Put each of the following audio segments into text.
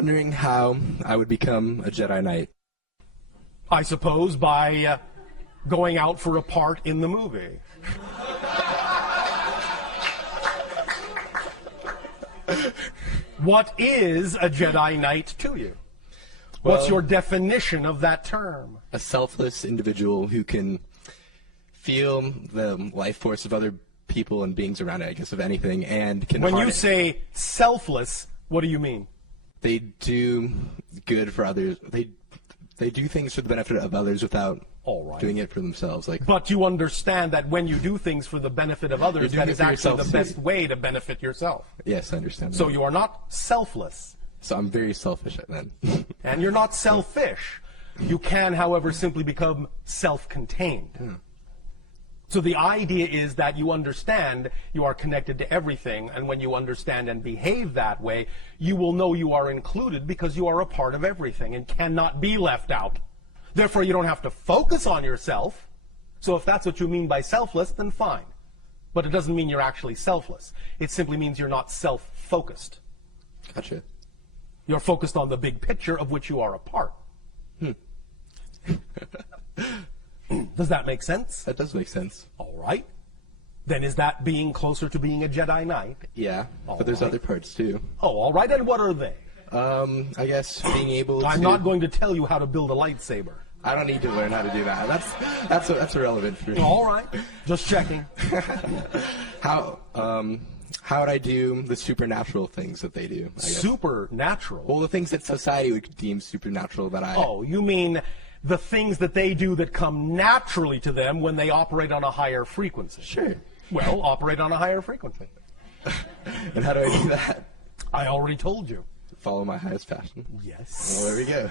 wondering how I would become a Jedi Knight. I suppose by going out for a part in the movie. What is a Jedi Knight to you? What's your definition of that term? A selfless individual who can feel the life force of other people and beings around it, I guess, of anything, and can When you harness. say selfless, what do you mean? They do good for others. They do things for the benefit of others without doing it for themselves. But you understand that when you do things for the benefit of others, that is actually the best way to benefit yourself. Yes, I understand. So you are not selfless. So I'm very selfish then. And you're not selfish. You can, however, simply become self-contained. So the idea is that you understand you are connected to everything, and when you understand and behave that way, you will know you are included because you are a part of everything and cannot be left out. Therefore, you don't have to focus on yourself. So if that's what you mean by selfless, then fine. But it doesn't mean you're actually selfless. It simply means you're not self-focused. Gotcha. You're focused on the big picture of which you are a part. Does that make sense? That does make sense. All right. Then is that being closer to being a Jedi Knight? Yeah, but there's other parts too. Oh, all right. And what are they? I guess being able to... I'm not going to tell you how to build a lightsaber. I don't need to learn how to do that. That's irrelevant for me. All right. Just checking. How would I do the supernatural things that they do? I guess? Supernatural? Well, the things that society would deem supernatural that I... Oh, you mean the things that they do that come naturally to them when they operate on a higher frequency? Sure. Well, operate on a higher frequency. And how do I do that? I already told you. Follow my highest passion. Yes. Well, there we go.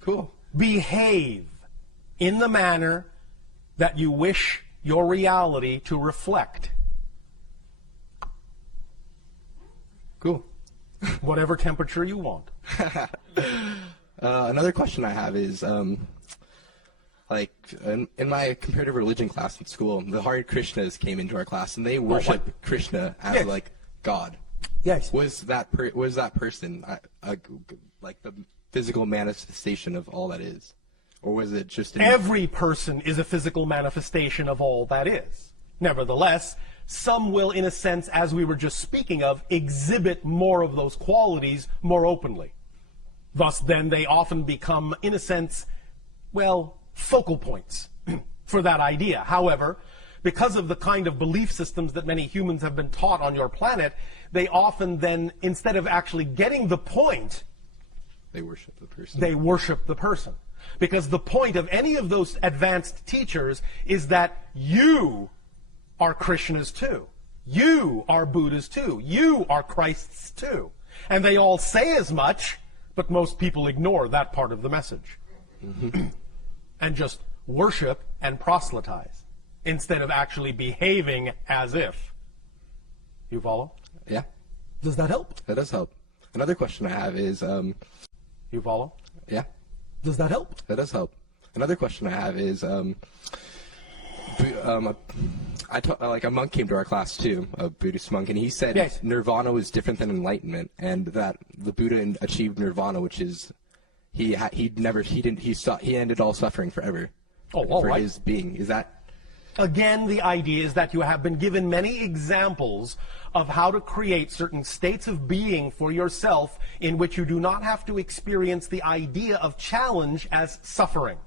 Cool. Behave in the manner that you wish your reality to reflect. Cool. Whatever temperature you want. Another question I have is, in my comparative religion class in school, the Hare Krishnas came into our class, and they worship Krishna as, God. Yes. Was that person like the physical manifestation of all that is? Or was it just... Every person is a physical manifestation of all that is. Nevertheless, some will, in a sense, as we were just speaking of, exhibit more of those qualities more openly. Thus, then, they often become, in a sense, well, focal points for that idea. However, because of the kind of belief systems that many humans have been taught on your planet, they often then, instead of actually getting the point, they worship the person. They worship the person. Because the point of any of those advanced teachers is that you are Krishnas too. You are Buddhas too. You are Christs too. And they all say as much, but most people ignore that part of the message. And just worship and proselytize instead of actually behaving as if. You follow? Yeah. Does that help? That does help. Another question I have is... You follow? Yeah. Does that help? That does help. Another question I have is... a monk came to our class too, a Buddhist monk, and he said Nirvana was different than enlightenment, and that the Buddha achieved Nirvana, which is he ended all suffering forever. His being. Is that... Again, the idea is that you have been given many examples of how to create certain states of being for yourself in which you do not have to experience the idea of challenge as suffering.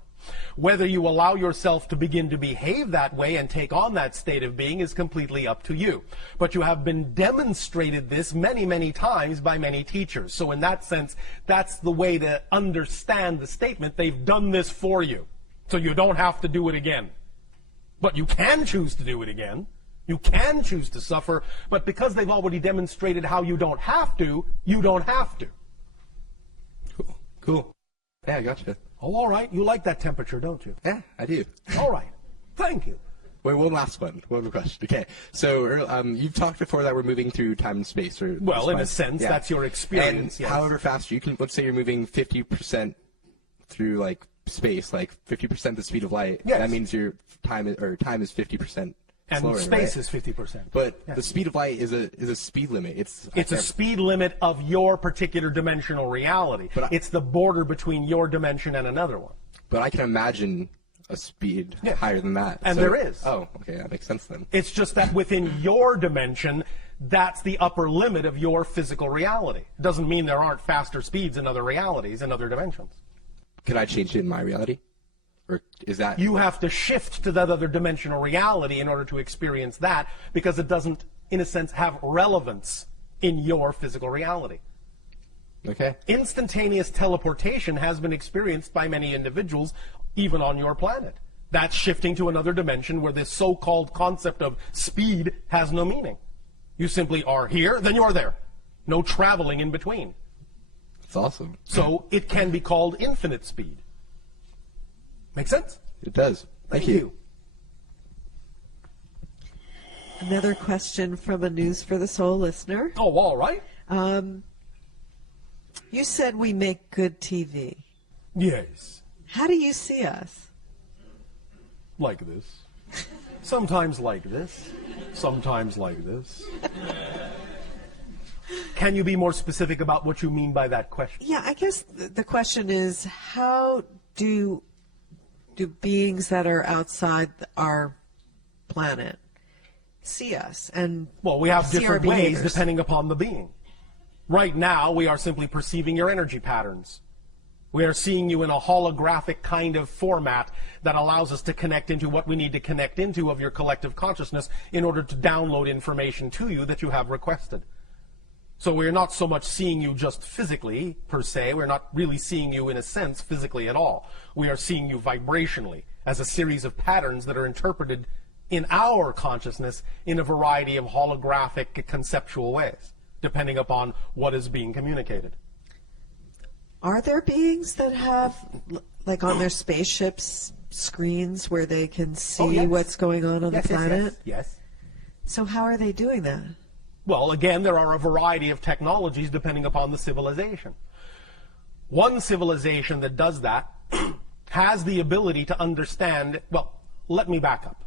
Whether you allow yourself to begin to behave that way and take on that state of being is completely up to you. But you have been demonstrated this many, many times by many teachers. So in that sense, that's the way to understand the statement. They've done this for you, so you don't have to do it again. But you can choose to do it again. You can choose to suffer, but because they've already demonstrated how you don't have to, you don't have to. Cool. Yeah, I gotcha. Oh, all right. You like that temperature, don't you? Yeah, I do. All right. Thank you. Wait, one last one. One more question. Okay. So, you've talked before that we're moving through time and space. Well, in a sense, that's your experience. And however fast you can, let's say you're moving 50% through, space, 50% the speed of light. Yes. That means your time is 50% And slower, space right? is 50%. But Yes. the speed of light is a speed limit. It's a speed limit of your particular dimensional reality. It's the border between your dimension and another one. But I can imagine a speed higher than that. And there is. Oh, okay, that makes sense then. It's just that within your dimension, that's the upper limit of your physical reality. Doesn't mean there aren't faster speeds in other realities, in other dimensions. Could I change it in my reality? Or is that... You have to shift to that other dimensional reality in order to experience that, because it doesn't, in a sense, have relevance in your physical reality. Okay. Instantaneous teleportation has been experienced by many individuals, even on your planet. That's shifting to another dimension where this so-called concept of speed has no meaning. You simply are here, then you're there. No traveling in between. That's awesome. So it can be called infinite speed. Make sense? It does. Thank you. Another question from a News for the Soul listener. Oh, all right. You said we make good TV. Yes. How do you see us? Like this. Sometimes like this. Sometimes like this. Can you be more specific about what you mean by that question? Yeah, I guess the question is, how do beings that are outside our planet see us? And well, we have see different our ways behaviors? depending upon the being. Right now, we are simply perceiving your energy patterns. We are seeing you in a holographic kind of format that allows us to connect into what we need to connect into of your collective consciousness in order to download information to you that you have requested. So we're not so much seeing you just physically, per se. We're not really seeing you, in a sense, physically at all. We are seeing you vibrationally as a series of patterns that are interpreted in our consciousness in a variety of holographic conceptual ways, depending upon what is being communicated. Are there beings that have, like on their spaceships, screens where they can see what's going on the planet? Yes. So how are they doing that? Well, again, there are a variety of technologies depending upon the civilization. One civilization that does that has the ability to understand, well, let me back up.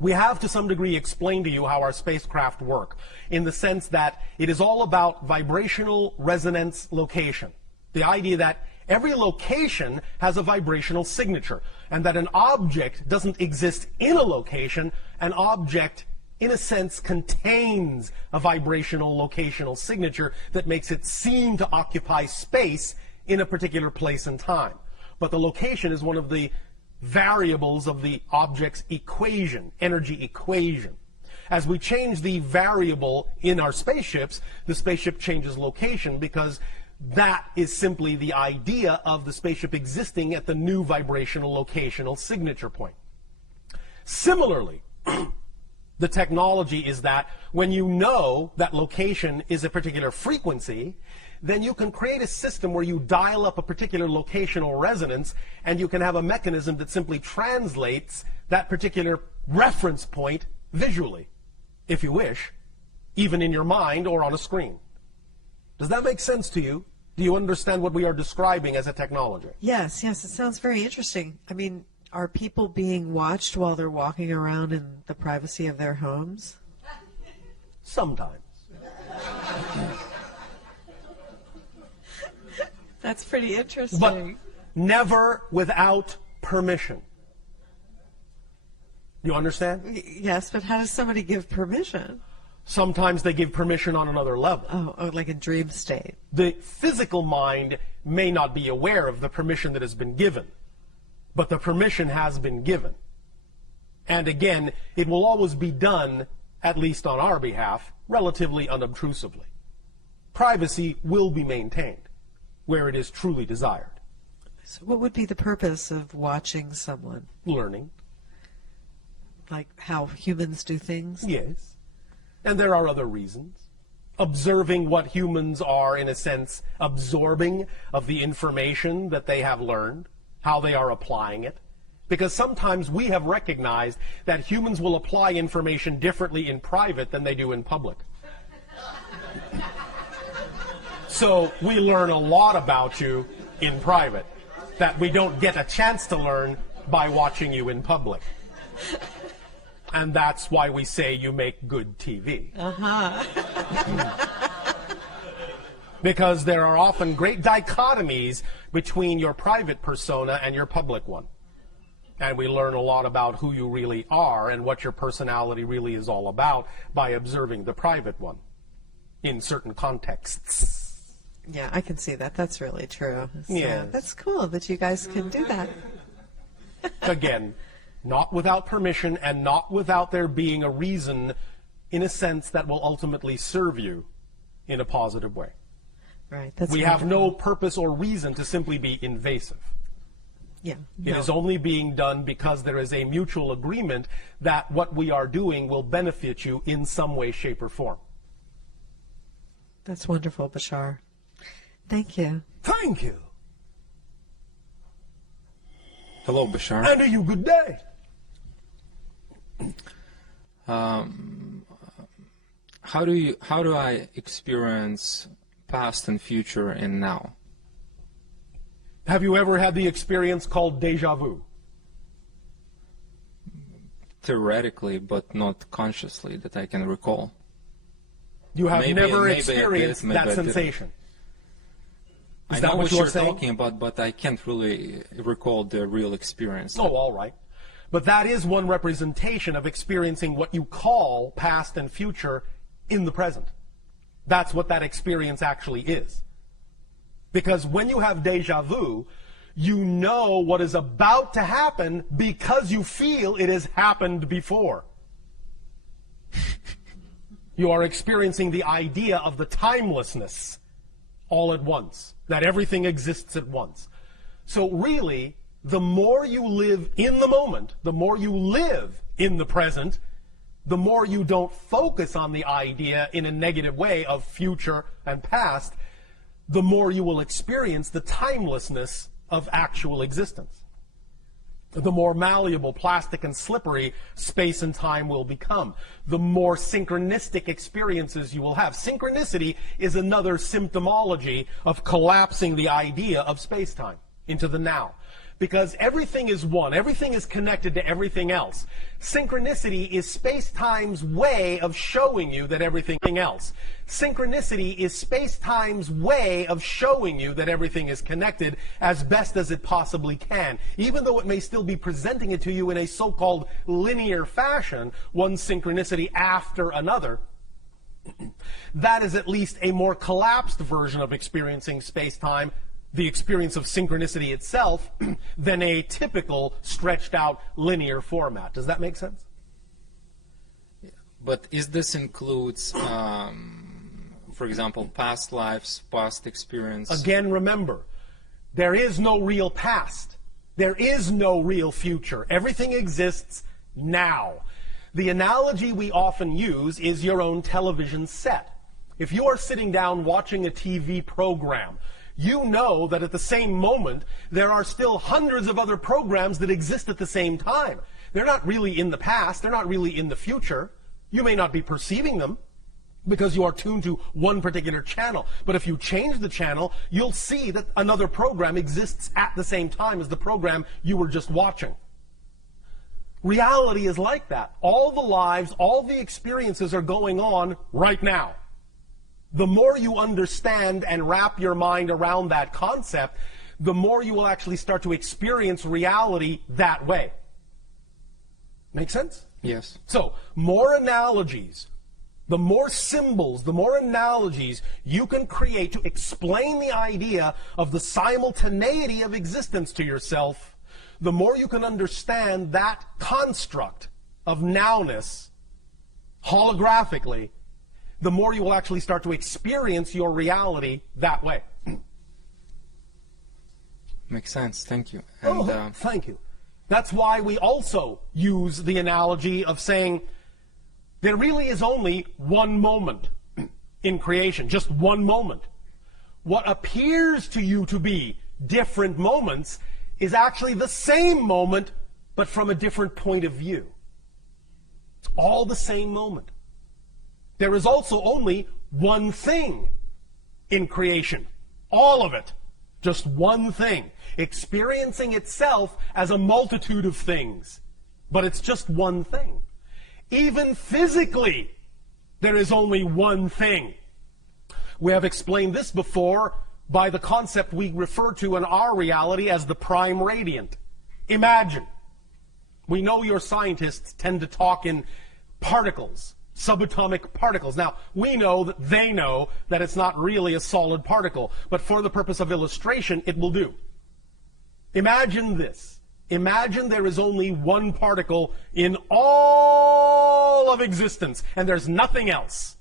We have to some degree explained to you how our spacecraft work, in the sense that it is all about vibrational resonance location. The idea that every location has a vibrational signature, and that an object doesn't exist in a location. An object, in a sense, contains a vibrational locational signature that makes it seem to occupy space in a particular place and time. But the location is one of the variables of the object's equation, energy equation. As we change the variable in our spaceships, the spaceship changes location, because that is simply the idea of the spaceship existing at the new vibrational locational signature point. Similarly, the technology is that when you know that location is a particular frequency, then you can create a system where you dial up a particular locational resonance, and you can have a mechanism that simply translates that particular reference point visually, if you wish, even in your mind or on a screen. Does that make sense to you? Do you understand what we are describing as a technology? Yes, it sounds very interesting. I mean, are people being watched while they're walking around in the privacy of their homes? Sometimes. That's pretty interesting. But never without permission. You understand? Yes, but how does somebody give permission? Sometimes they give permission on another level. Oh, like a dream state. The physical mind may not be aware of the permission that has been given, but the permission has been given. And again, it will always be done, at least on our behalf, relatively unobtrusively. Privacy will be maintained where it is truly desired. So what would be the purpose of watching someone? Learning. Like how humans do things? Yes. And there are other reasons. Observing what humans are, in a sense, absorbing of the information that they have learned, how they are applying it. Because sometimes we have recognized that humans will apply information differently in private than they do in public. So we learn a lot about you in private that we don't get a chance to learn by watching you in public. And that's why we say you make good TV. Because there are often great dichotomies between your private persona and your public one. And we learn a lot about who you really are and what your personality really is all about by observing the private one in certain contexts. Yeah, I can see that. That's really true. So Yes. That's cool that you guys can do that. Again, not without permission and not without there being a reason, in a sense, that will ultimately serve you in a positive way. Right. That's We have wonderful. no purpose or reason to simply be invasive. Yeah. It no. is only being done because there is a mutual agreement that what we are doing will benefit you in some way, shape, or form. That's wonderful, Bashar. Thank you. Thank you. Hello, Bashar. And a you good day. How do I experience past and future and now? Have you ever had the experience called deja vu? Theoretically, but not consciously that I can recall. You have Maybe- never maybe I experienced did, maybe that I didn't. sensation. I that know what what you're you're saying? talking about, but I can't really recall the real experience. Oh, all right. But that is one representation of experiencing what you call past and future in the present. That's what that experience actually is. Because when you have deja vu, you know what is about to happen because you feel it has happened before. You are experiencing the idea of the timelessness all at once, that everything exists at once. So really, the more you live in the moment, the more you live in the present, the more you don't focus on the idea in a negative way of future and past, the more you will experience the timelessness of actual existence. The more malleable, plastic, and slippery space and time will become. The more synchronistic experiences you will have. Synchronicity is another symptomology of collapsing the idea of space-time into the now. Because everything is one. Everything is connected to everything else. Synchronicity is space-time's way of showing you that everything else. Synchronicity is space-time's way of showing you that everything is connected as best as it possibly can. Even though it may still be presenting it to you in a so-called linear fashion, one synchronicity after another, that is at least a more collapsed version of experiencing space-time, the experience of synchronicity itself, than a typical stretched out linear format. Does that make sense? But is this includes, for example, past lives, past experience? Again, remember, there is no real past. There is no real future. Everything exists now. The analogy we often use is your own television set. If you are sitting down watching a TV program, you know that at the same moment there are still hundreds of other programs that exist at the same time. They're not really in the past. They're not really in the future. You may not be perceiving them because you are tuned to one particular channel. But if you change the channel, you'll see that another program exists at the same time as the program you were just watching. Reality is like that. All the lives, all the experiences are going on right now. The more you understand and wrap your mind around that concept, the more you will actually start to experience reality that way. Make sense? Yes. So, more analogies, the more symbols, the more analogies you can create to explain the idea of the simultaneity of existence to yourself, the more you can understand that construct of nowness holographically, the more you will actually start to experience your reality that way. Makes sense. Thank you. And, thank you. That's why we also use the analogy of saying there really is only one moment in creation, just one moment. What appears to you to be different moments is actually the same moment, but from a different point of view. It's all the same moment. There is also only one thing in creation. All of it. Just one thing. Experiencing itself as a multitude of things. But it's just one thing. Even physically, there is only one thing. We have explained this before by the concept we refer to in our reality as the prime radiant. Imagine. We know your scientists tend to talk in particles, subatomic particles. Now, we know that they know that it's not really a solid particle, but for the purpose of illustration, it will do. Imagine this. Imagine there is only one particle in all of existence, and there's nothing else.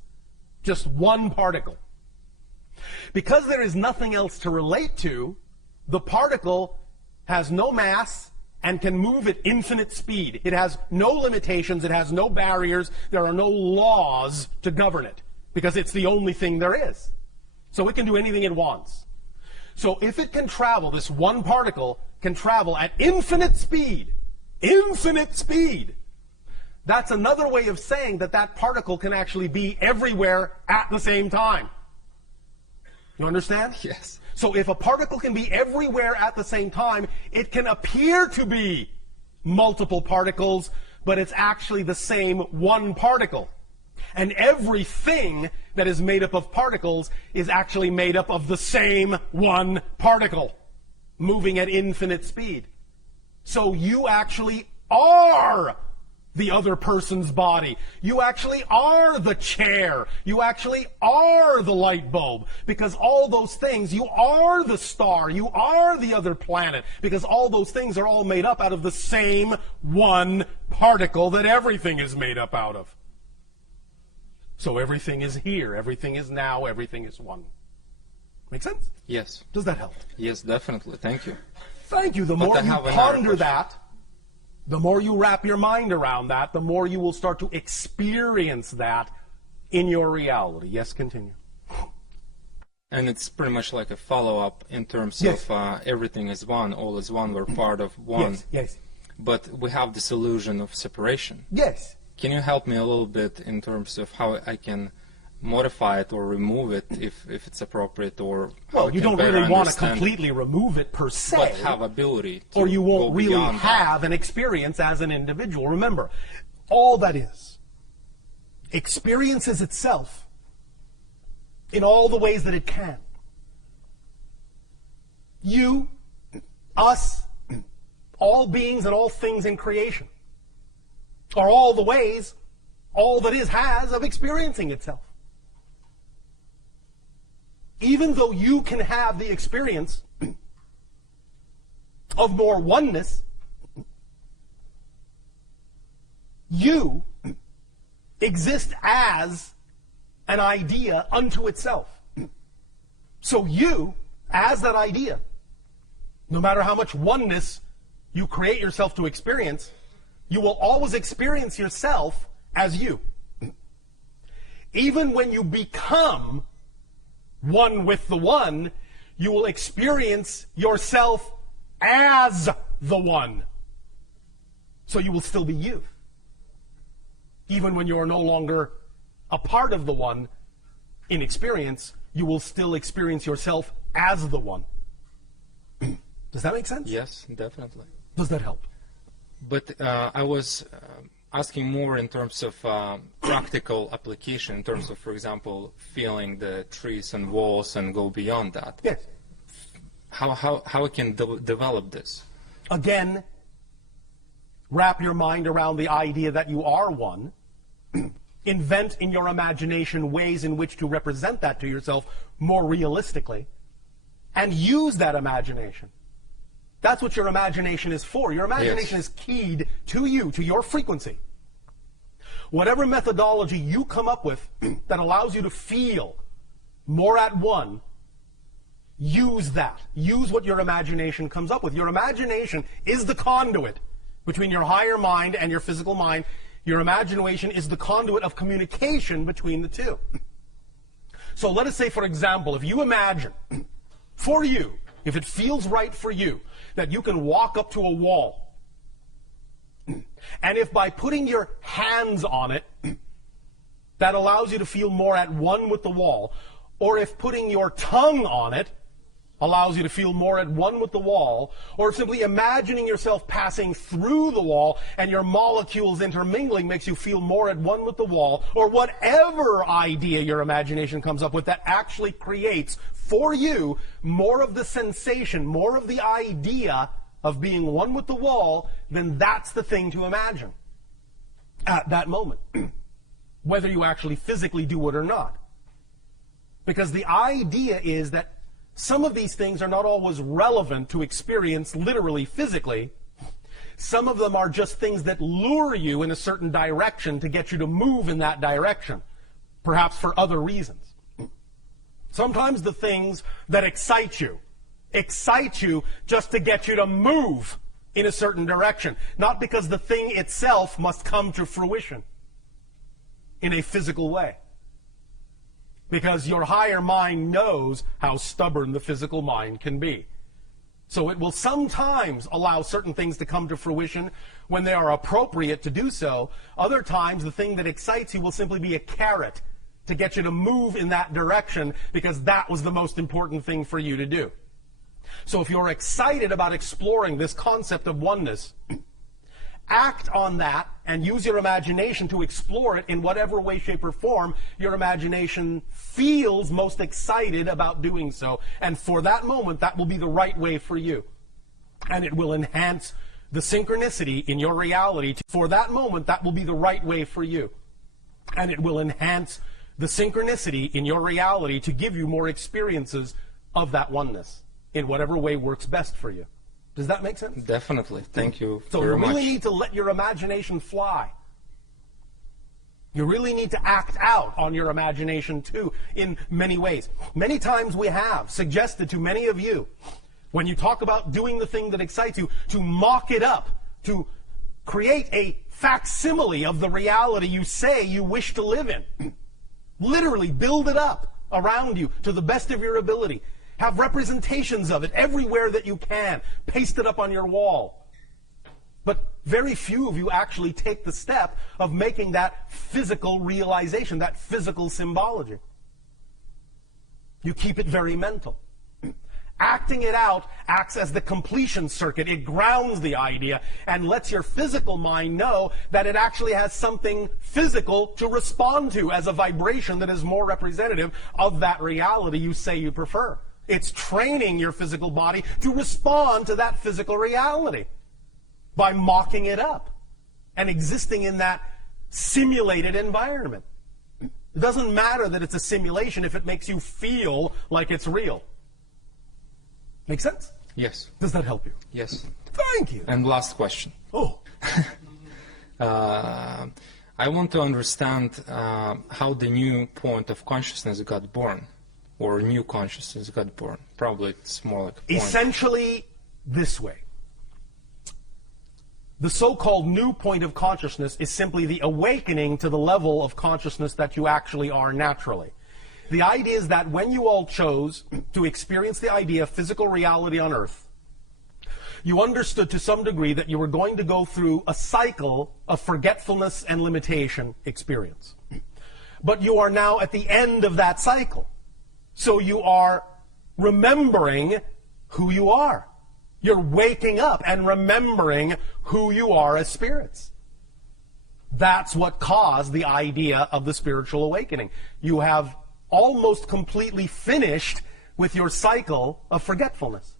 Just one particle. Because there is nothing else to relate to, the particle has no mass and can move at infinite speed. It has no limitations, it has no barriers, there are no laws to govern it, because it's the only thing there is. So it can do anything it wants. So if it can travel, this one particle can travel at infinite speed, that's another way of saying that that particle can actually be everywhere at the same time. You understand? Yes. So if a particle can be everywhere at the same time, it can appear to be multiple particles, but it's actually the same one particle. And everything that is made up of particles is actually made up of the same one particle, moving at infinite speed. So you actually are the other person's body. You actually are the chair. You actually are the light bulb. Because all those things, you are the star. You are the other planet. Because all those things are all made up out of the same one particle that everything is made up out of. So everything is here. Everything is now. Everything is one. Make sense? Yes. Does that help? Yes, definitely. Thank you. Thank you. The more you ponder that, the more you wrap your mind around that, the more you will start to experience that in your reality. Yes, continue. And it's pretty much like a follow-up in terms Yes. of everything is one, all is one, we're part of one. Yes. But we have this illusion of separation. Yes. Can you help me a little bit in terms of how I can modify it or remove it if it's appropriate, or how Well, you don't really want to completely remove it per se. but have ability to or you won't go really beyond have an experience as an individual. Remember, all that is experiences itself in all the ways that it can. You, us, all beings and all things in creation are all the ways all that is has of experiencing itself. Even though you can have the experience of more oneness, you exist as an idea unto itself. So you, as that idea, no matter how much oneness you create yourself to experience, you will always experience yourself as you. Even when you become one with the one, you will experience yourself as the one. So you will still be you. Even when you are no longer a part of the one in experience, you will still experience yourself as the one. Does that make sense? Yes, definitely. Does that help? But I was asking more in terms of practical application, in terms of, for example, feeling the trees and walls and go beyond that. Yes. How I can develop this? Again, wrap your mind around the idea that you are one. Invent in your imagination ways in which to represent that to yourself more realistically. And use that imagination. That's what your imagination is for. Your imagination is keyed to you, to your frequency. Whatever methodology you come up with that allows you to feel more at one, use that. Use what your imagination comes up with. Your imagination is the conduit between your higher mind and your physical mind. Your imagination is the conduit of communication between the two. So let us say, for example, if you imagine, for you, if it feels right for you, that you can walk up to a wall, and if by putting your hands on it, that allows you to feel more at one with the wall, or if putting your tongue on it allows you to feel more at one with the wall, or simply imagining yourself passing through the wall and your molecules intermingling makes you feel more at one with the wall, or whatever idea your imagination comes up with that actually creates for you more of the sensation, more of the idea of being one with the wall, then that's the thing to imagine at that moment, whether you actually physically do it or not. Because the idea is that some of these things are not always relevant to experience literally physically. Some of them are just things that lure you in a certain direction to get you to move in that direction, perhaps for other reasons. Sometimes the things that excite you just to get you to move in a certain direction, not because the thing itself must come to fruition in a physical way. Because your higher mind knows how stubborn the physical mind can be. So it will sometimes allow certain things to come to fruition when they are appropriate to do so. Other times, the thing that excites you will simply be a carrot to get you to move in that direction because that was the most important thing for you to do. So if you're excited about exploring this concept of oneness, act on that and use your imagination to explore it in whatever way, shape, or form your imagination feels most excited about doing so. And for that moment, that will be the right way for you. And it will enhance the synchronicity in your reality. For that moment, that will be the right way for you. And it will enhance the synchronicity in your reality to give you more experiences of that oneness in whatever way works best for you. Does that make sense? Definitely. Thank you so very much. So you really need to let your imagination fly. You really need to act out on your imagination too in many ways. Many times we have suggested to many of you, when you talk about doing the thing that excites you, to mock it up, to create a facsimile of the reality you say you wish to live in. Literally build it up around you to the best of your ability. Have representations of it everywhere that you can. Paste it up on your wall. But very few of you actually take the step of making that physical realization, that physical symbology. You keep it very mental. Acting it out acts as the completion circuit. It grounds the idea and lets your physical mind know that it actually has something physical to respond to as a vibration that is more representative of that reality you say you prefer. It's training your physical body to respond to that physical reality by mocking it up and existing in that simulated environment. It doesn't matter that it's a simulation if it makes you feel like it's real. Make sense? Yes. Does that help you? Yes. Thank you. And last question. Oh. I want to understand how the new point of consciousness got born. Or new consciousness got born. Probably it's more like a point. Essentially this way. The so-called new point of consciousness is simply the awakening to the level of consciousness that you actually are naturally. The idea is that when you all chose to experience the idea of physical reality on Earth, you understood to some degree that you were going to go through a cycle of forgetfulness and limitation experience. But you are now at the end of that cycle. So you are remembering who you are. You're waking up and remembering who you are as spirits. That's what caused the idea of the spiritual awakening. You have almost completely finished with your cycle of forgetfulness.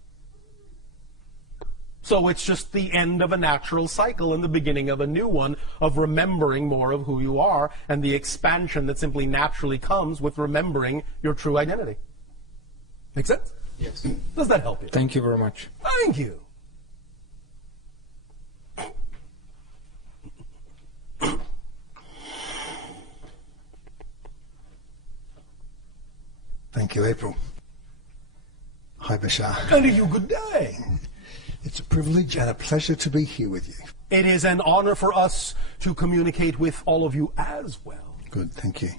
So it's just the end of a natural cycle and the beginning of a new one of remembering more of who you are and the expansion that simply naturally comes with remembering your true identity. Make sense? Yes. Does that help you? Thank you very much. Thank you. Thank you, April. Hi, Bashar. And you good day. It's a privilege and a pleasure to be here with you. It is an honor for us to communicate with all of you as well. Good, thank you.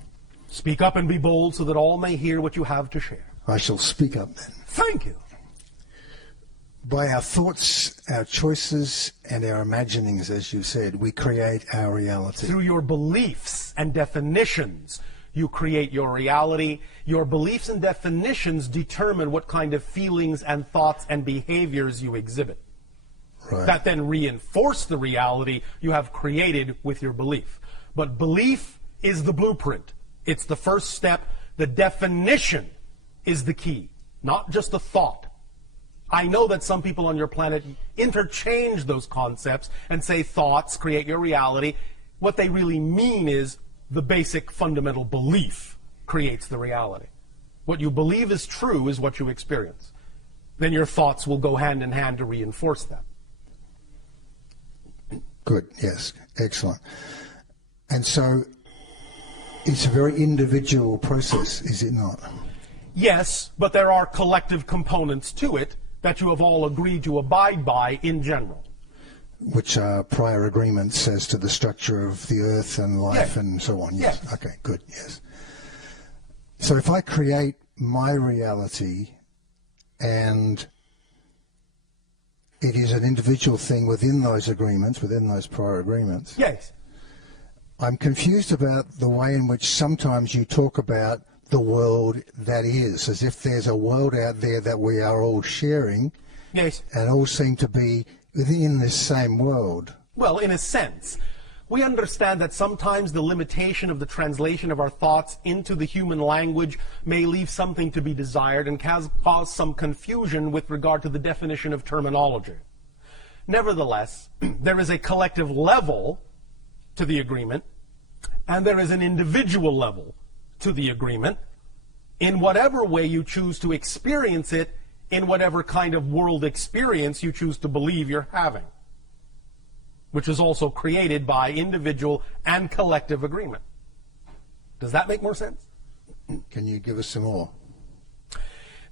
Speak up and be bold so that all may hear what you have to share. I shall speak up then. Thank you. By our thoughts, our choices, and our imaginings, as you said, we create our reality. Through your beliefs and definitions, You create your reality. Your beliefs and definitions determine what kind of feelings and thoughts and behaviors you exhibit. Right. That then reinforce the reality you have created with your belief. But belief is the blueprint. It's the first step. The definition is the key, not just the thought. I know that some people on your planet interchange those concepts and say thoughts create your reality. What they really mean is the basic fundamental belief creates the reality. What you believe is true is what you experience. Then your thoughts will go hand in hand to reinforce that. Good, yes, excellent. And so it's a very individual process, is it not? Yes, but there are collective components to it that you have all agreed to abide by in general. Which are prior agreements as to the structure of the earth and life, yes, and so on. Yes. Yes. Okay, good, yes. So if I create my reality and it is an individual thing within those agreements, within those prior agreements. Yes. I'm confused about the way in which sometimes you talk about the world that is, as if there's a world out there that we are all sharing. Yes. And all seem to be within this same world. Well, in a sense. We understand that sometimes the limitation of the translation of our thoughts into the human language may leave something to be desired and cause some confusion with regard to the definition of terminology. Nevertheless, there is a collective level to the agreement, and there is an individual level to the agreement, in whatever way you choose to experience it, in whatever kind of world experience you choose to believe you're having, which is also created by individual and collective agreement. Does that make more sense? Can you give us some more?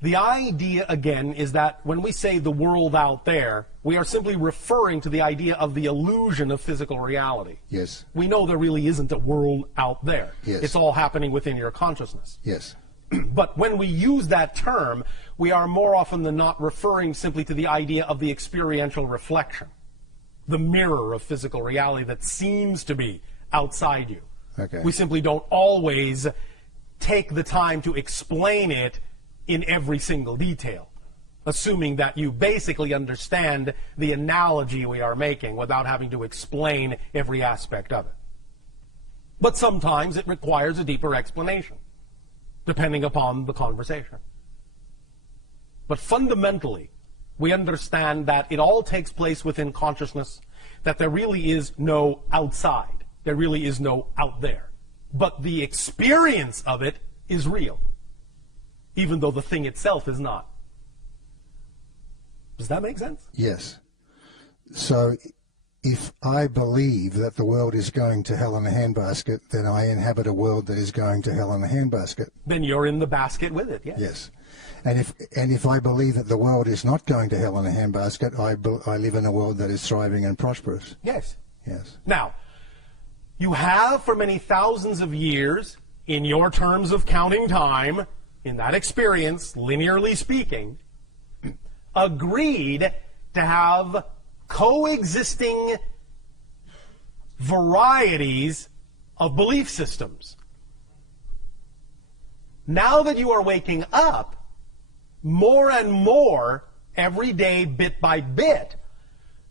The idea, again, is that when we say the world out there, we are simply referring to the idea of the illusion of physical reality. Yes. We know there really isn't a world out there. Yes. It's all happening within your consciousness. Yes. But when we use that term, we are more often than not referring simply to the idea of the experiential reflection, the mirror of physical reality that seems to be outside you. Okay. We simply don't always take the time to explain it in every single detail, assuming that you basically understand the analogy we are making without having to explain every aspect of it. But sometimes it requires a deeper explanation, depending upon the conversation. But fundamentally, we understand that it all takes place within consciousness, that there really is no outside. There really is no out there. But the experience of it is real, even though the thing itself is not. Does that make sense? Yes. So if I believe that the world is going to hell in a handbasket, then I inhabit a world that is going to hell in a handbasket. Then you're in the basket with it, yes. Yes. And if I believe that the world is not going to hell in a handbasket, I live in a world that is thriving and prosperous. Yes. Yes. Now, you have for many thousands of years, in your terms of counting time, in that experience, linearly speaking, agreed to have coexisting varieties of belief systems. Now that you are waking up, more and more, every day, bit by bit,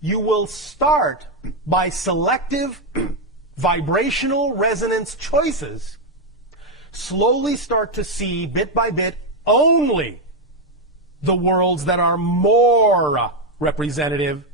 you will start by selective vibrational resonance choices, slowly start to see, bit by bit, only the worlds that are more representative,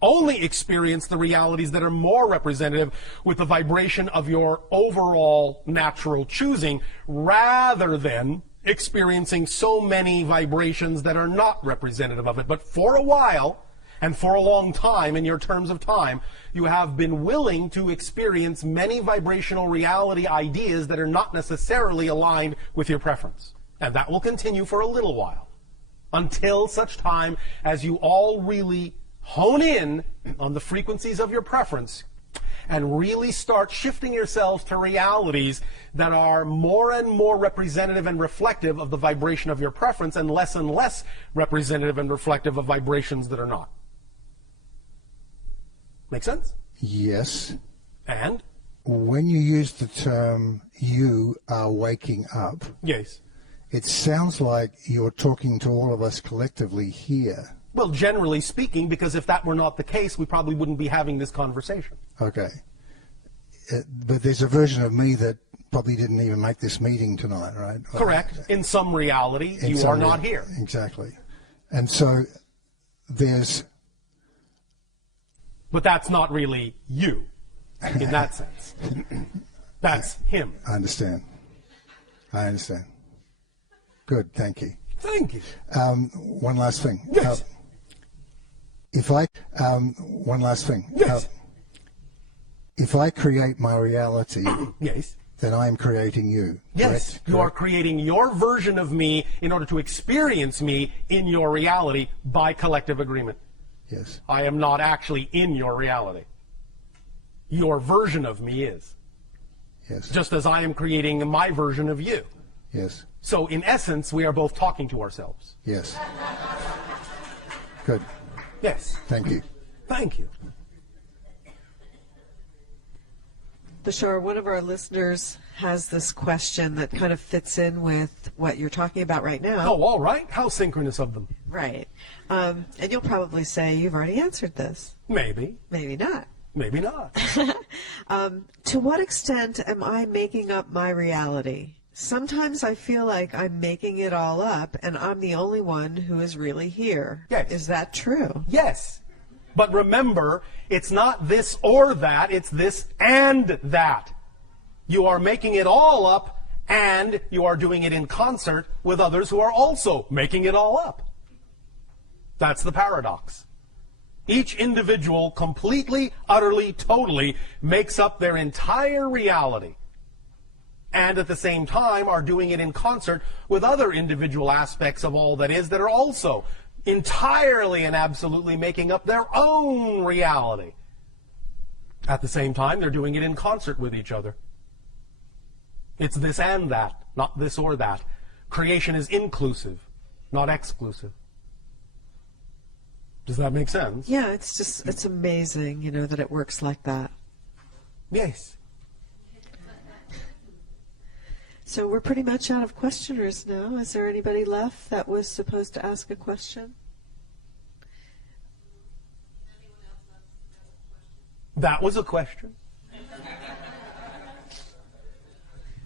only experience the realities that are more representative with the vibration of your overall natural choosing, rather than experiencing so many vibrations that are not representative of it. But for a while, and for a long time in your terms of time, you have been willing to experience many vibrational reality ideas that are not necessarily aligned with your preference. And that will continue for a little while, until such time as you all really hone in on the frequencies of your preference and really start shifting yourselves to realities that are more and more representative and reflective of the vibration of your preference, and less representative and reflective of vibrations that are not. Make sense? Yes. And when you use the term "you are waking up," Yes. it sounds like you're talking to all of us collectively here. Well, generally speaking, because if that were not the case, we probably wouldn't be having this conversation. Okay. But there's a version of me that probably didn't even make this meeting tonight, right? Correct. In some reality, you are not here. Exactly. And so there's... But that's not really you, in that sense. That's him. I understand. Good, thank you. Thank you. One last thing. Yes. One last thing. Yes. If I create my reality, Yes. then I am creating you. Yes, correct? you are creating your version of me in order to experience me in your reality by collective agreement. Yes. I am not actually in your reality. Your version of me is. Yes. Just as I am creating my version of you. Yes. So in essence, we are both talking to ourselves. Yes. Good. Yes. Thank you. Thank you. Bashar, one of our listeners has this question that kind of fits in with what you're talking about right now. Oh, all right. How synchronous of them. Right. And you'll probably say you've already answered this. Maybe. Maybe not. Maybe not. To what extent am I making up my reality? Sometimes I feel like I'm making it all up and I'm the only one who is really here. Yes. Is that true? Yes. But remember, it's not this or that, it's this and that. You are making it all up and you are doing it in concert with others who are also making it all up. That's the paradox. Each individual completely, utterly, totally makes up their entire reality. And at the same time are doing it in concert with other individual aspects of all that is that are also entirely and absolutely making up their own reality. At the same time, they're doing it in concert with each other. It's this and that, not this or that. Creation is inclusive, not exclusive. Does that make sense? Yeah, it's amazing, that it works like that. Yes. So we're pretty much out of questioners now. Is there anybody left that was supposed to ask a question? That was a question.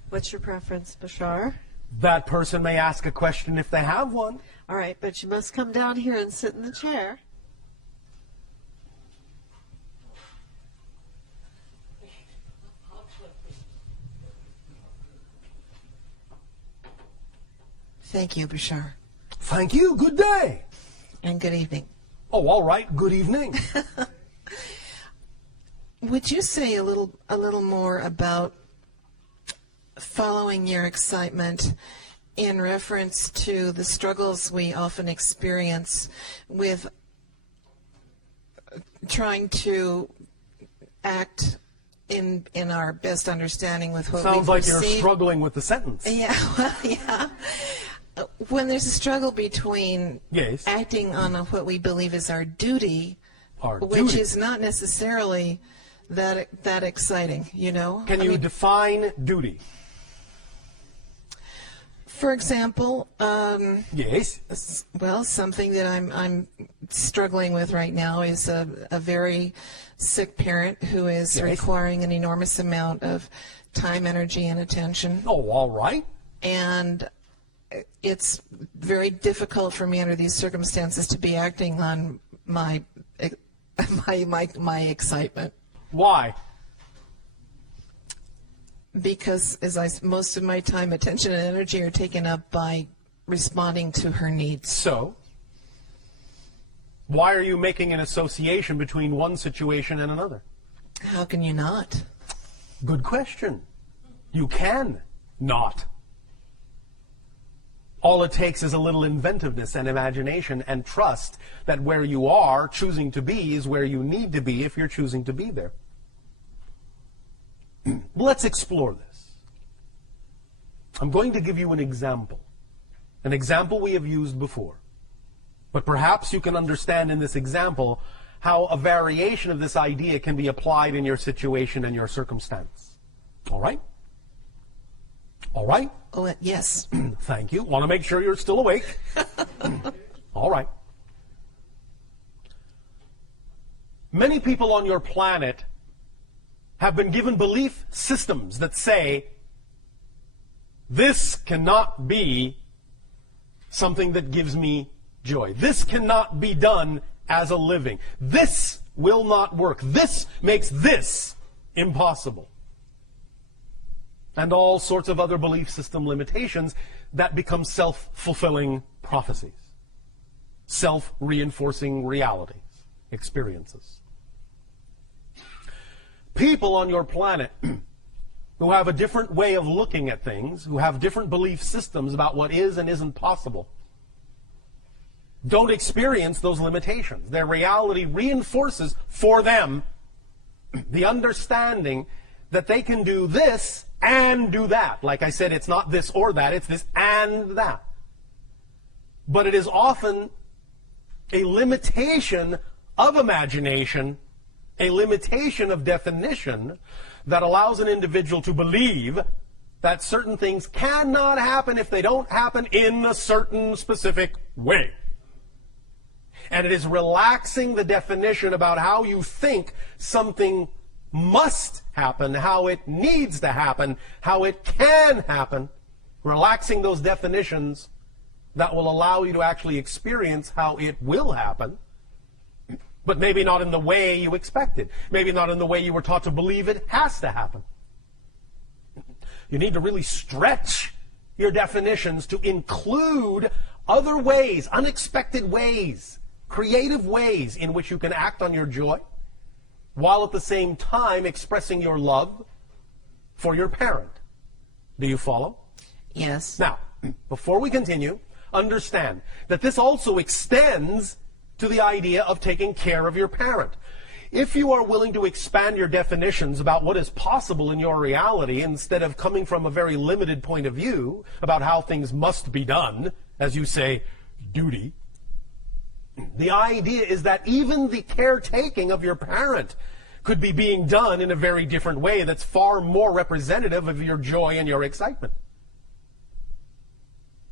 What's your preference, Bashar? That person may ask a question if they have one. All right, but you must come down here and sit in the chair. Thank you, Bashar. Thank you. Good day. And good evening. Oh, all right. Good evening. Would you say a little more about following your excitement in reference to the struggles we often experience with trying to act in our best understanding with what Sounds we like perceive? You're struggling with the sentence. Yeah, well, yeah. When there's a struggle between Yes. acting on what we believe is our duty, Our which duty. is not necessarily that exciting, Can you define duty? For example, Yes. well, something that I'm struggling with right now is a very sick parent who is Yes. requiring an enormous amount of time, energy, and attention. Oh, all right. And it's very difficult for me under these circumstances to be acting on my excitement. Why? Because most of my time, attention, and energy are taken up by responding to her needs. So, why are you making an association between one situation and another? How can you not? Good question. You can not. All it takes is a little inventiveness and imagination and trust that where you are choosing to be is where you need to be if you're choosing to be there. Let's explore this. I'm going to give you an example we have used before. But perhaps you can understand in this example how a variation of this idea can be applied in your situation and your circumstance. All right? All right? Oh, yes. Thank you. Want to make sure you're still awake. All right. Many people on your planet have been given belief systems that say, this cannot be something that gives me joy. This cannot be done as a living. This will not work. This makes this impossible. And all sorts of other belief system limitations that become self-fulfilling prophecies, self-reinforcing realities, experiences. People on your planet who have a different way of looking at things, who have different belief systems about what is and isn't possible, don't experience those limitations. Their reality reinforces for them the understanding that they can do this and do that. Like I said, it's not this or that, it's this and that. But it is often a limitation of imagination, a limitation of definition that allows an individual to believe that certain things cannot happen if they don't happen in a certain specific way. And it is relaxing the definition about how you think something must happen, how it needs to happen, how it can happen, relaxing those definitions that will allow you to actually experience how it will happen, but maybe not in the way you expected, maybe not in the way you were taught to believe it has to happen. You need to really stretch your definitions to include other ways, unexpected ways, creative ways in which you can act on your joy, while at the same time expressing your love for your parent. Do you follow? Yes. Now, before we continue, understand that this also extends to the idea of taking care of your parent. If you are willing to expand your definitions about what is possible in your reality instead of coming from a very limited point of view about how things must be done, as you say, duty, the idea is that even the caretaking of your parent could be being done in a very different way that's far more representative of your joy and your excitement.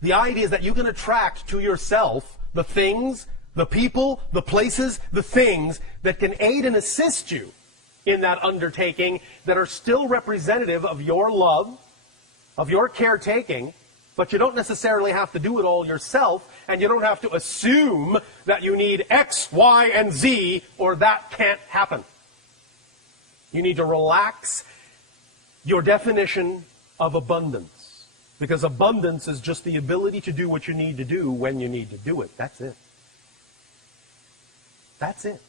The idea is that you can attract to yourself the things, the people, the places, the things that can aid and assist you in that undertaking that are still representative of your love, of your caretaking, but you don't necessarily have to do it all yourself, and you don't have to assume that you need X, Y, and Z, or that can't happen. You need to relax your definition of abundance, because abundance is just the ability to do what you need to do when you need to do it. That's it. That's it.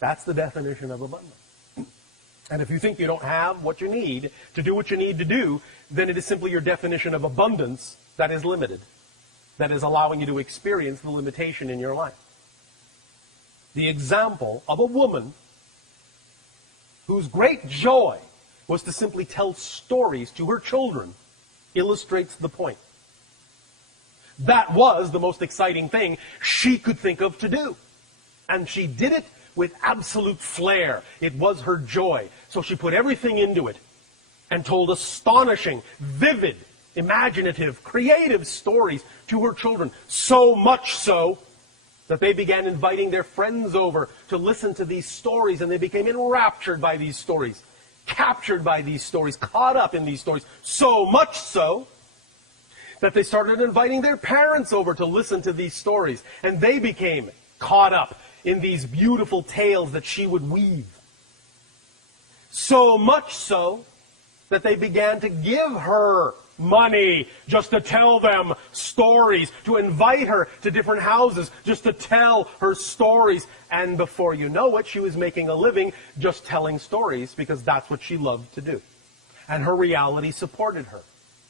That's the definition of abundance. And if you think you don't have what you need to do what you need to do, then it is simply your definition of abundance that is limited, that is allowing you to experience the limitation in your life. The example of a woman whose great joy was to simply tell stories to her children illustrates the point. That was the most exciting thing she could think of to do. And she did it with absolute flair. It was her joy. So she put everything into it and told astonishing, vivid, imaginative, creative stories to her children. So much so that they began inviting their friends over to listen to these stories, and they became enraptured by these stories, captured by these stories, caught up in these stories. So much so that they started inviting their parents over to listen to these stories, and they became caught up in these beautiful tales that she would weave. So much so that they began to give her money just to tell them stories, to invite her to different houses just to tell her stories. And before you know it, she was making a living just telling stories because that's what she loved to do. And her reality supported her.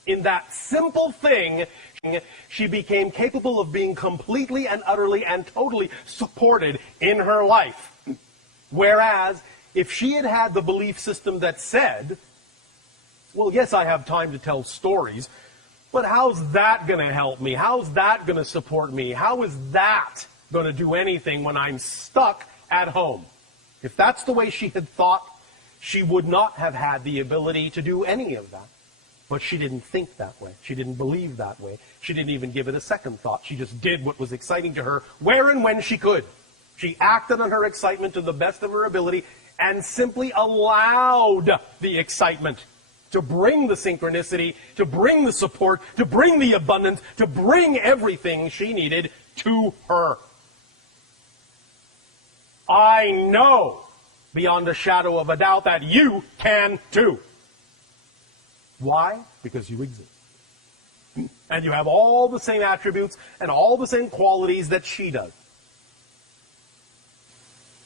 In that simple thing, she became capable of being completely and utterly and totally supported in her life. Whereas, if she had had the belief system that said, well, yes, I have time to tell stories, but how's that going to help me? How's that going to support me? How is that going to do anything when I'm stuck at home? If that's the way she had thought, she would not have had the ability to do any of that. But she didn't think that way. She didn't believe that way. She didn't even give it a second thought. She just did what was exciting to her, where and when she could. She acted on her excitement to the best of her ability and simply allowed the excitement to bring the synchronicity, to bring the support, to bring the abundance, to bring everything she needed to her. I know beyond a shadow of a doubt that you can too. Why? Because you exist. And you have all the same attributes and all the same qualities that she does.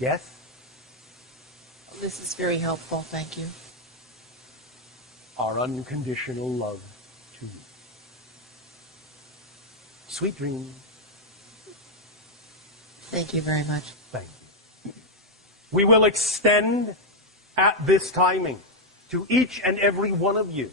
Yes? This is very helpful. Thank you. Our unconditional love to you. Sweet dreams. Thank you very much. Thank you. We will extend at this timing to each and every one of you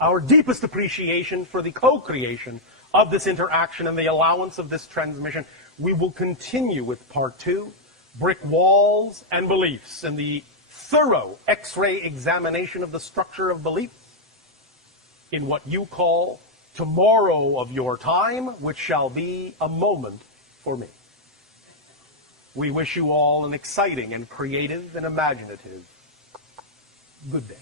our deepest appreciation for the co-creation of this interaction and the allowance of this transmission. We will continue with part 2, brick walls and beliefs, and the thorough X-ray examination of the structure of beliefs in what you call tomorrow of your time, which shall be a moment for me. We wish you all an exciting and creative and imaginative good day.